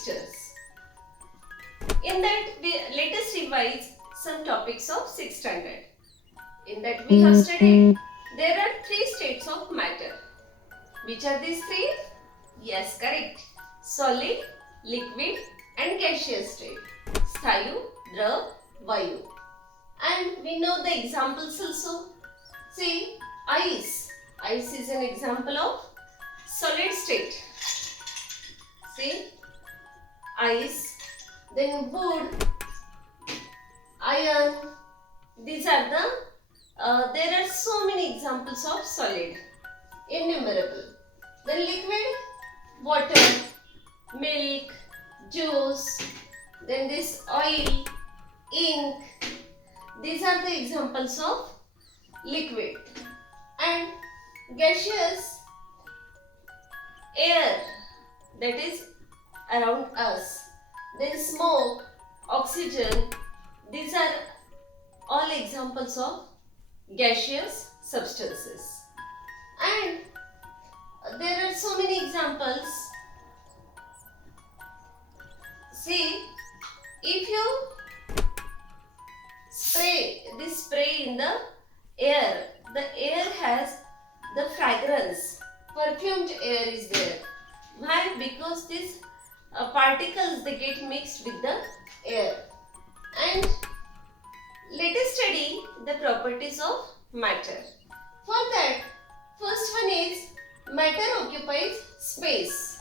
mixtures. In that, let us revise some topics of 6th standard. In that we have studied there are 3 states of matter. Which are these 3? Yes, correct. Solid, liquid and gaseous state. Sthayu, Drav, Vayu. And we know the examples also. See, ice. Ice is an example of solid state. See, ice. Then wood, iron. These are the, there are so many examples of solid. Innumerable. Then liquid, water, milk, juice. Then this oil, ink. These are the examples of liquid. And gaseous, air, that is around us. Then smoke, oxygen. These are all examples of gaseous substances. And there are so many examples. See, if you spray this spray in the air has the fragrance. Perfumed air is there. Why? Because these particles, they get mixed with the air. And let us study the properties of matter. For that, first one is matter occupies space.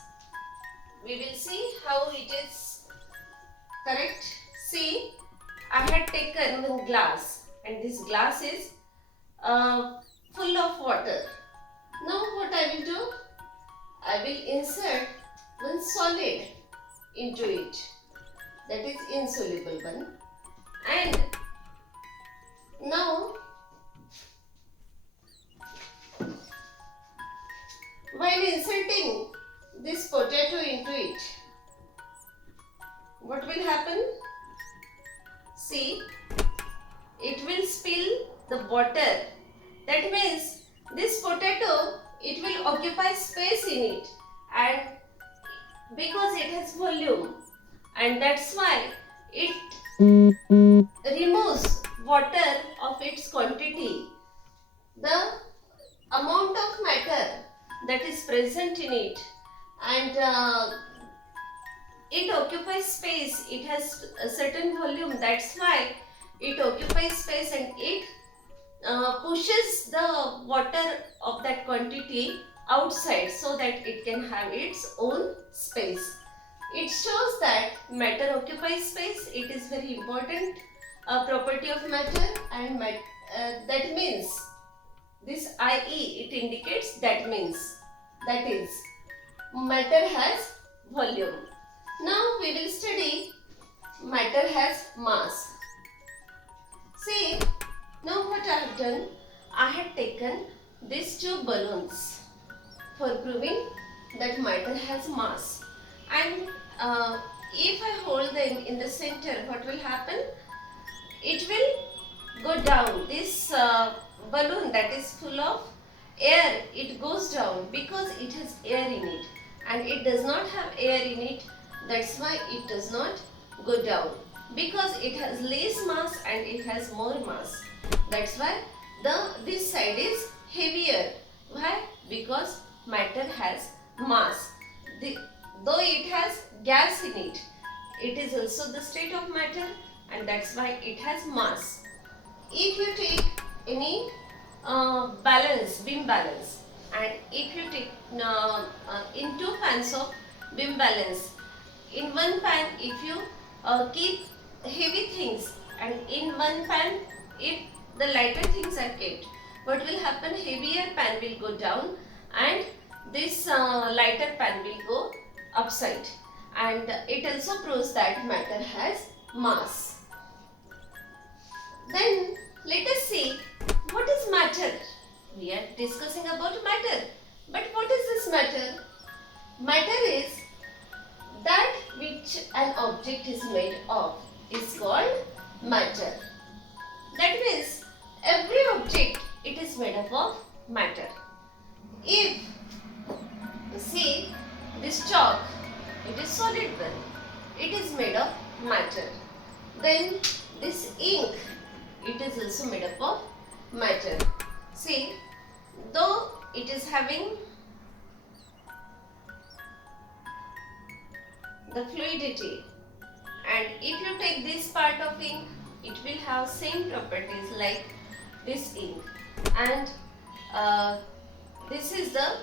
We will see how it is correct. See, I had taken one glass and this glass is full of water. Now what I will do? I will insert one solid into it, that is insoluble one. And now while inserting this potato into it, what will happen? See, it will spill the water. That means this potato, it will occupy space in it, and because it has volume, and that's why it removes water of its quantity. The amount of matter that is present in it, and it occupies space. It has a certain volume. That's why it occupies space and it pushes the water of that quantity outside so that it can have its own space. It shows that matter occupies space. It is very important property of matter, and that means this IE, it indicates that means, that is, matter has volume. Now we will study matter has mass. See, now what I have done, I have taken these 2 balloons for proving that matter has mass. And if I hold them in the center, what will happen? It will go down. This balloon that is full of air, it goes down because it has air in it, and it does not have air in it. That's why it does not go down, because it has less mass and it has more mass. That's why this side is heavier. Why? Because matter has mass. Though it has gas in it, it is also the state of matter, and that's why it has mass. If you take any beam balance, and if you take in 2 pans of beam balance, in one pan if you keep heavy things, and in one pan if the lighter things are kept, what will happen? Heavier pan will go down and this lighter pan will go upside, and it also proves that matter has mass. Then let us see what is matter. We are discussing about matter, but what is this matter? Matter is that which an object is made of is called matter. That means every object, it is made up of matter. If see this chalk, It is solid one. It is made of matter. Then this ink, it is also made up of matter. See, though it is having the fluidity, and if you take this part of ink, it will have same properties like this ink, and this is the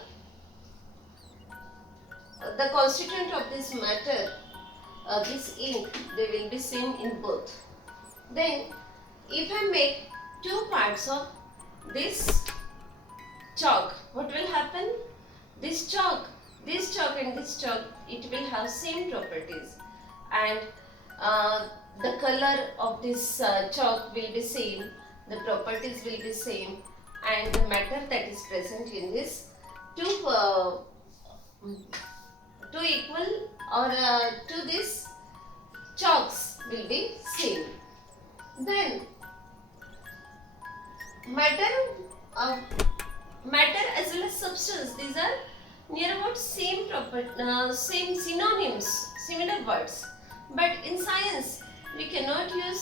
constituent of this matter, this ink, they will be same in both. Then if I make two parts of this chalk, what will happen? This chalk and this chalk, it will have same properties, and the color of this chalk will be same, the properties will be same, and the matter that is present in this two equal or to this chalks will be same. Then matter as well as substance, these are near about same same synonyms, similar words, but in science we cannot use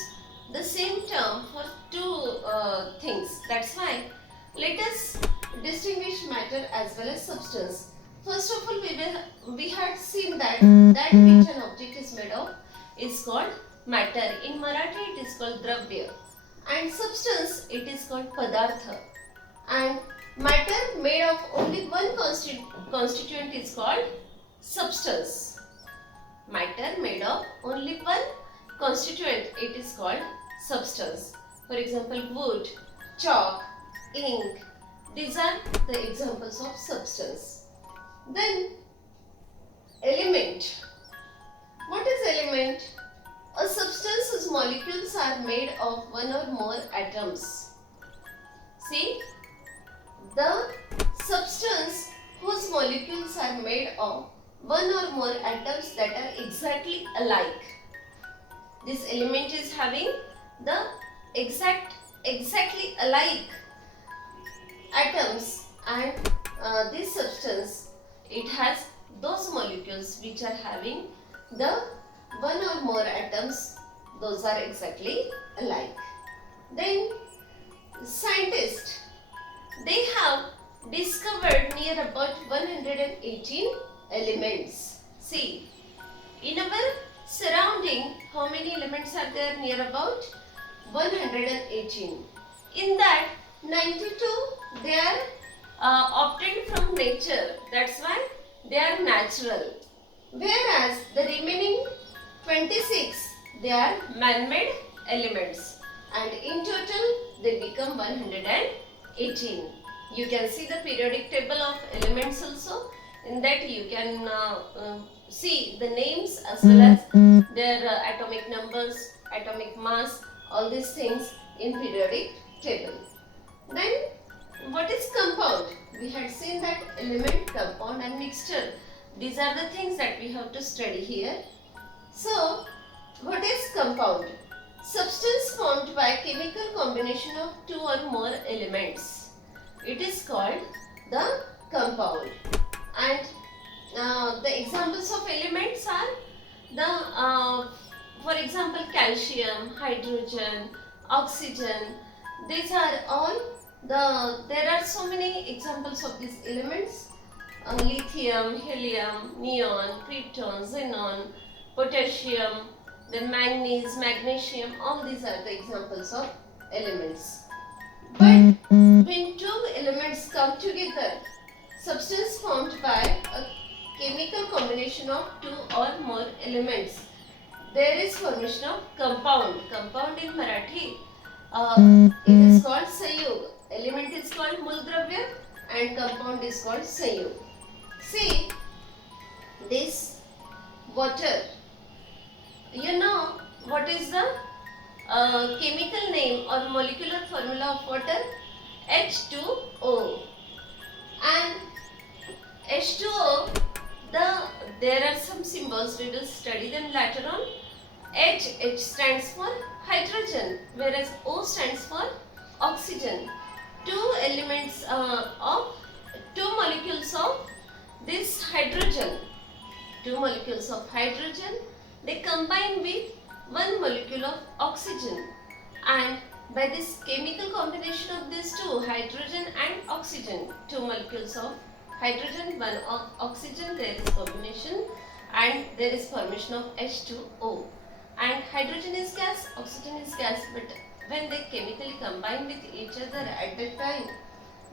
the same term for two things. That's why let us distinguish matter as well as substance. First of all, we had seen that which an object is made of is called matter. In Marathi it is called dravya, and substance it is called padartha. And matter made of only one constituent is called substance. Matter made of only one constituent, it is called substance. For example, wood, chalk, ink, these are the examples of substance. Then element. What is element? A substance whose molecules are made of one or more atoms. See, the substance whose molecules are made of one or more atoms that are exactly alike. This element is having the exactly alike atoms, and this substance, it has those molecules which are having the one or more atoms, those are exactly alike. Then scientists, they have discovered near about 118 elements. See, in our surrounding, how many elements are there? Near about 118. In that, 92 they are obtained from nature. That's why they are natural. Whereas the remaining 26, they are man-made elements. And in total, they become 118. You can see the periodic table of elements also. In that you can see the names as well as their atomic numbers, atomic mass, all these things in periodic table. Then what is compound? We had seen that element, compound and mixture. These are the things that we have to study here. So what is compound? Substance formed by chemical combination of two or more elements. It is called the compound. And the examples of elements are the, for example, calcium, hydrogen, oxygen. These are all there are so many examples of these elements. Lithium, helium, neon, krypton, xenon, potassium, then manganese, magnesium, all these are the examples of elements. But when two elements come together, substance formed by a chemical combination of two or more elements, there is formation of compound. Compound in Marathi, it is called Sayug. Element is called Muldravya and compound is called Sayug. See, this water, you know what is the chemical name or molecular formula of water? H2O. And H2O, there are some symbols, we will study them later on. H stands for hydrogen, whereas O stands for oxygen. Two elements two molecules of this hydrogen, two molecules of hydrogen, they combine with one molecule of oxygen, and by this chemical combination of these two, hydrogen and oxygen, two molecules of hydrogen, one of oxygen, there is combination and there is formation of H2O. And hydrogen is gas, oxygen is gas, but when they chemically combine with each other at that time,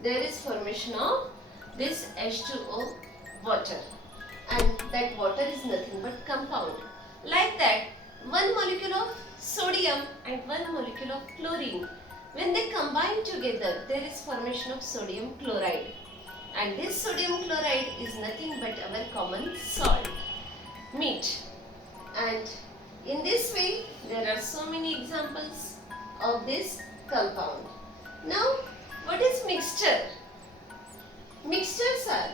there is formation of this H2O water, and that water is nothing but compound. Like that, one molecule of sodium and one molecule of chlorine, when they combine together, there is formation of sodium chloride, and this sodium chloride is nothing but our common salt, meat. And in this way, there are so many examples of this compound. Now, what is mixture? Mixtures are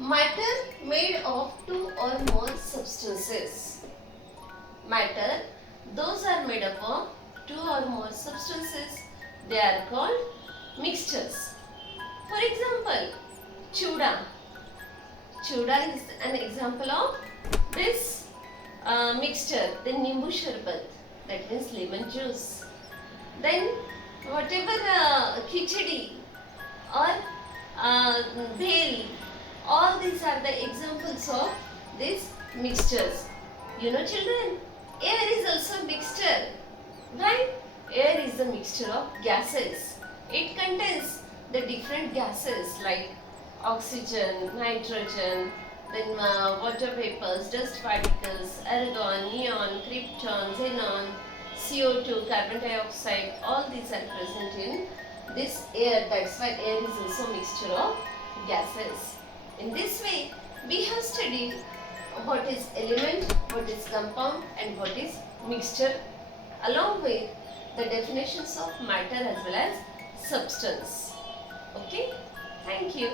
matter made of two or more substances. Matter, those are made up of two or more substances. They are called mixtures. For example, chuda. Chuda is an example of this mixture. Then nimbu sharbat, that means lemon juice. Then whatever khichdi or bhel, all these are the examples of these mixtures. You know children, air is also mixture. Right? Air is a mixture of gases. It contains the different gases like oxygen, nitrogen, then water vapors, dust particles, argon, neon, krypton, xenon, CO2, carbon dioxide, all these are present in this air. That's why air is also a mixture of gases. In this way, we have studied what is element, what is compound, and what is mixture, along with the definitions of matter as well as substance. Okay, thank you.